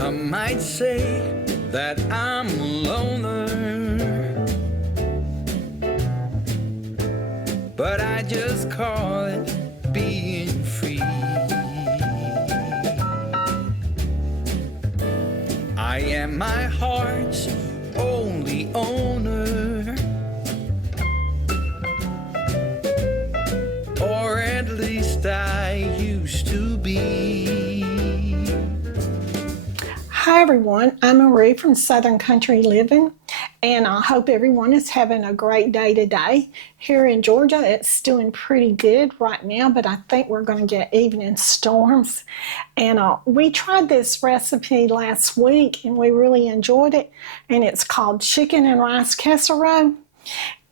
Some might say that I'm a loner, but I just call it being free. I am my heart's only owner, or at least I used to be. Hi everyone, I'm Marie from Southern Country Living, and I hope everyone is having a great day today. Here in Georgia, it's doing pretty good right now, but I think we're going to get evening storms. And we tried this recipe last week, and we really enjoyed it. And it's called chicken and rice casserole,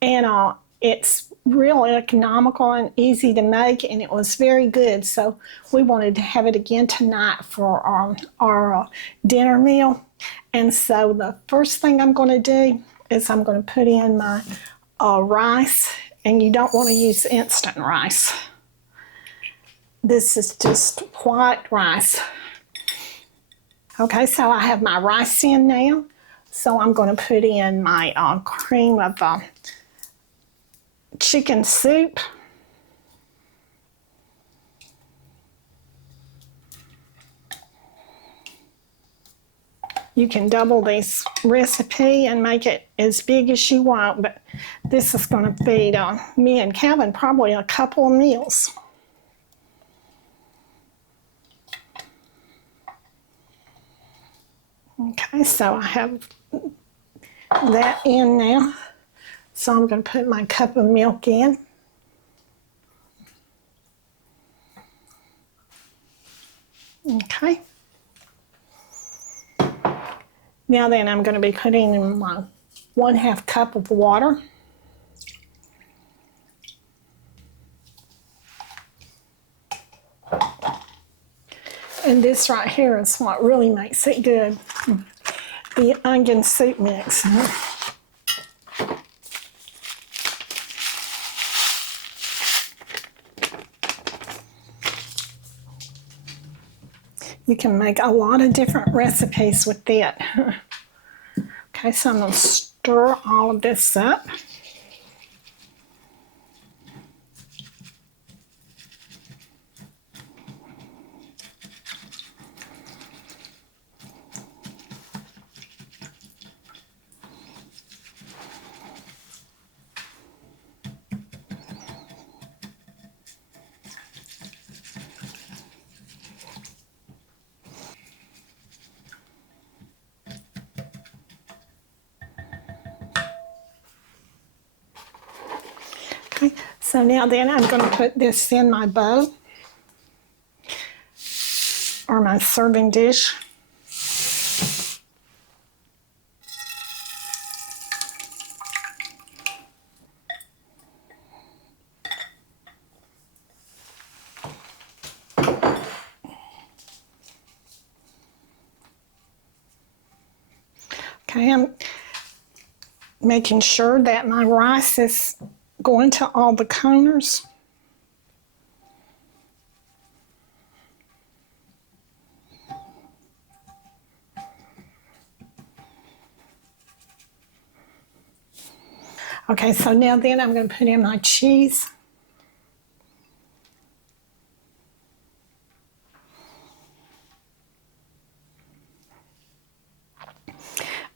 and it's real economical and easy to make, and it was very good. So we wanted to have it again tonight for our dinner meal. And so the first thing I'm going to do is I'm going to put in my rice, and you don't want to use instant rice. This is just white rice. Okay, so I have my rice in now. So I'm going to put in my cream of chicken soup. You can double this recipe and make it as big as you want, but this is going to feed me and Calvin probably a couple of meals. Okay, so I have that in now. So I'm going to put my cup of milk in. Okay. Now then I'm going to be putting in my 1/2 cup of water. And this right here is what really makes it good. The onion soup mix. You can make a lot of different recipes with it. Okay, so I'm going to stir all of this up. Okay, so now then I'm going to put this in my bowl or my serving dish. Okay, I'm making sure that my rice is going to all the corners. Okay, so now then I'm going to put in my cheese.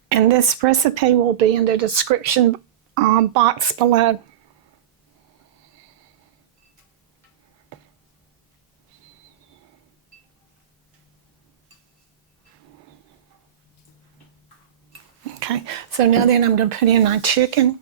And this recipe will be in the description box below. Okay, so now then I'm going to put in my chicken.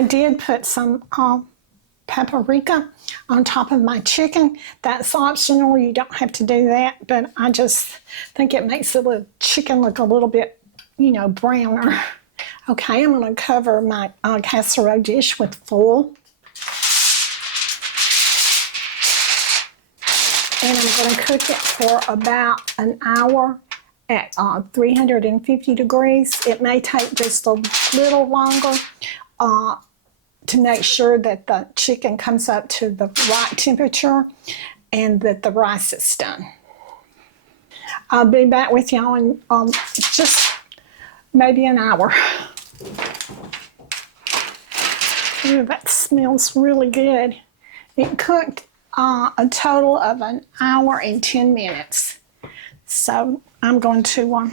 I did put some paprika on top of my chicken. That's optional. You don't have to do that, but I just think it makes the chicken look a little bit, browner. Okay, I'm going to cover my casserole dish with foil. And I'm going to cook it for about an hour at 350 degrees. It may take just a little longer to make sure that the chicken comes up to the right temperature and that the rice is done. I'll be back with y'all in just maybe an hour. Ooh, that smells really good. It cooked a total of an hour and 10 minutes. So I'm going to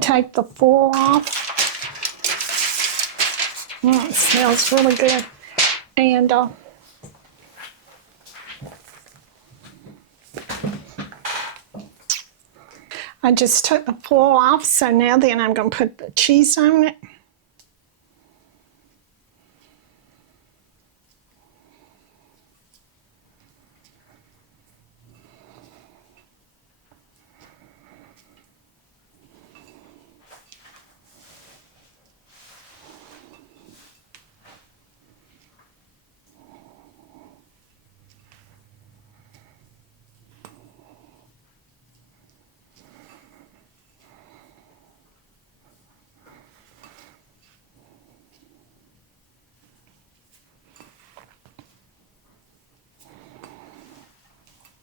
take the foil off. It smells really good. And I just took the foil off, so now then I'm going to put the cheese on it.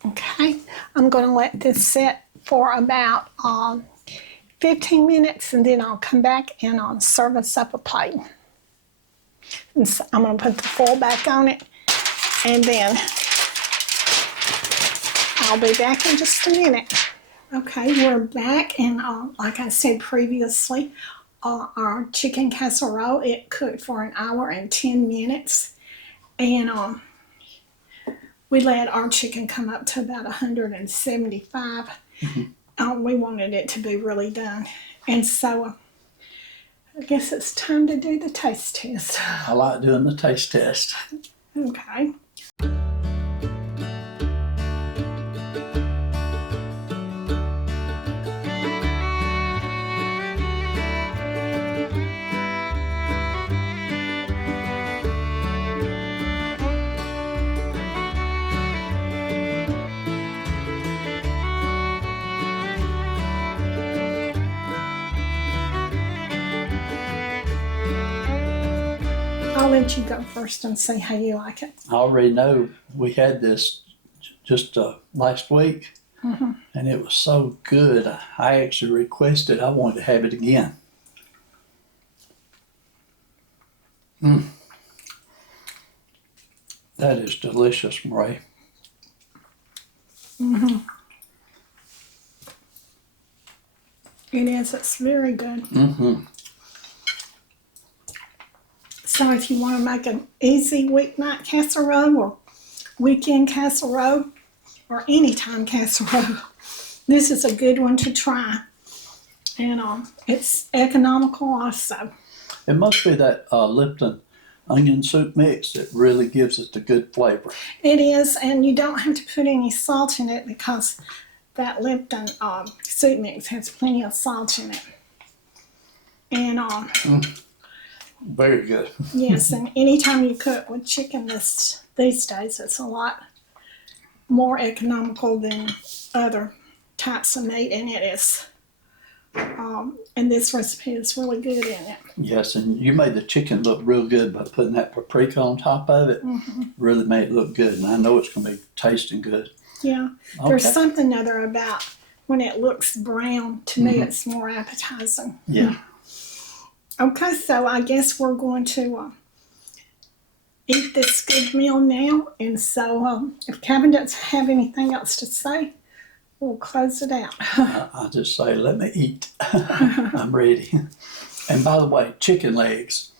Okay, I'm going to let this sit for about 15 minutes and then I'll come back and I'll serve us up a plate. And so I'm going to put the foil back on it and then I'll be back in just a minute. Okay, we're back and like I said previously, our chicken casserole, it cooked for an hour and 10 minutes. And we let our chicken come up to about 175. We wanted it to be really done. And so I guess it's time to do the taste test. I like doing the taste test. Okay. I'll let you go first and see how you like it. I already know we had this just last week, and it was so good. I actually requested I wanted to have it again. That is delicious, Marie. It is. It's very good. So if you want to make an easy weeknight casserole or weekend casserole or anytime casserole, this is a good one to try. And it's economical also. It must be that Lipton onion soup mix that really gives it the good flavor. It is, and you don't have to put any salt in it because that Lipton soup mix has plenty of salt in it. And very good. yes, and anytime you cook with chicken these days, it's a lot more economical than other types of meat, and it is. And this recipe is really good in it. Yes, and you made the chicken look real good by putting that paprika on top of it. Really made it look good, and I know it's going to be tasting good. Yeah, there's something other about when it looks brown. To me, it's more appetizing. Yeah. Okay, so I guess we're going to eat this good meal now. And so if Kevin doesn't have anything else to say, we'll close it out. I'll just say, let me eat. I'm ready. And by the way, chicken legs,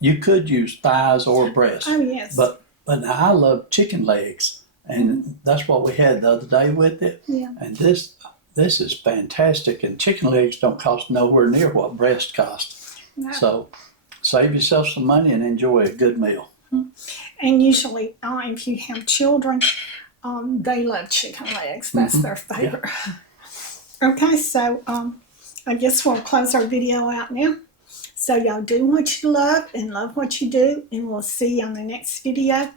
you could use thighs or breasts. Oh, yes. But I love chicken legs. And that's what we had the other day with it. Yeah. And this this is fantastic. And chicken legs don't cost nowhere near what breast cost. No. So save yourself some money and enjoy a good meal. And usually, if you have children, they love chicken legs. That's their favorite. Yeah. Okay, so I guess we'll close our video out now. So y'all do what you love and love what you do, and we'll see you on the next video.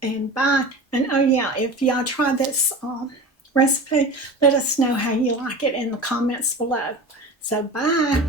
And bye. And oh yeah, if y'all try this recipe, let us know how you like it in the comments below. So bye.